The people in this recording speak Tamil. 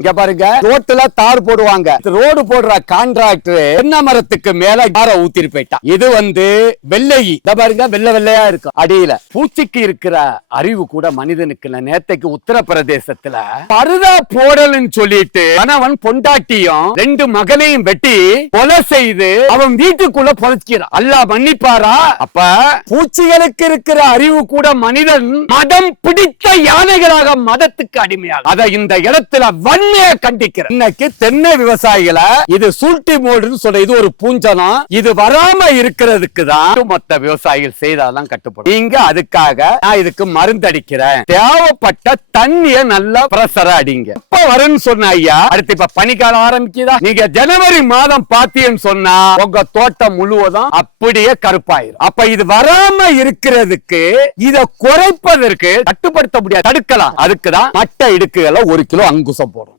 இங்க பாருங்க, ரோட்டுல தார் போடுவாங்க. ரோடு போடுற கான்ட்ராக்டர் தென்னை மரத்துக்கு மேல தார ஊத்திட்டு போயிட்டான். இது வெள்ளை. இத பாருங்க, வெள்ளை வெள்ளையா இருக்கும். அடியில பூச்சிக்கு இருக்கிற அறிவு கூட மனிதனுக்கு இல்ல. நேத்தைக்கு உத்தரப்பிரதேசத்துல பருதா போடலன்னு சொல்லிட்டு கணவன் பொண்டாட்டியும் 2 மகளையும் வெட்டி கொலை செய்து அவன் வீட்டுக்குள்ள புதைக்கிறான். அல்லாஹ் மன்னிப்பாரா? அப்ப பூச்சிகளுக்கு இருக்கிற அறிவு கூட மனிதன் மதம் பிடித்த யானைகளாக மதத்துக்கு அடிமையாக. அதை இந்த இடத்துல கண்டிக்கிறேன். இன்னைக்கு தென்னை விவசாயிகளை இது சூழ்ச்சி மோடுன்னு சொல்ற, இது ஒரு பூஞ்சனம். இது வராம இருக்கிறதுக்கு தான் மொத்த விவசாயிகள் செய்தாதான் கட்டுப்படும். நீங்க அதுக்காக நான் இதுக்கு மருந்து அடிக்கிறேன். தேவைப்பட்ட தண்ணிய நல்லா பிரஷரா அடிங்க. எப்ப வரும்னு சொன்ன ஐயா, அடுத்து இப்ப பனிக்காலம் ஆரம்பிக்குதா? நீங்க ஜனவரி மாதம் பாத்தீங்கன்னு சொன்னா உங்க தோட்டம் முழுவதும் அப்படியே கருப்பாயிரும். அப்ப இது வராம இருக்கிறதுக்கு, இதை குறைப்பதற்கு, கட்டுப்படுத்த முடியாது, தடுக்கலாம். அதுக்குதான் மட்டை இடுக்குகளை 1 கிலோ அங்குசம் போடும்.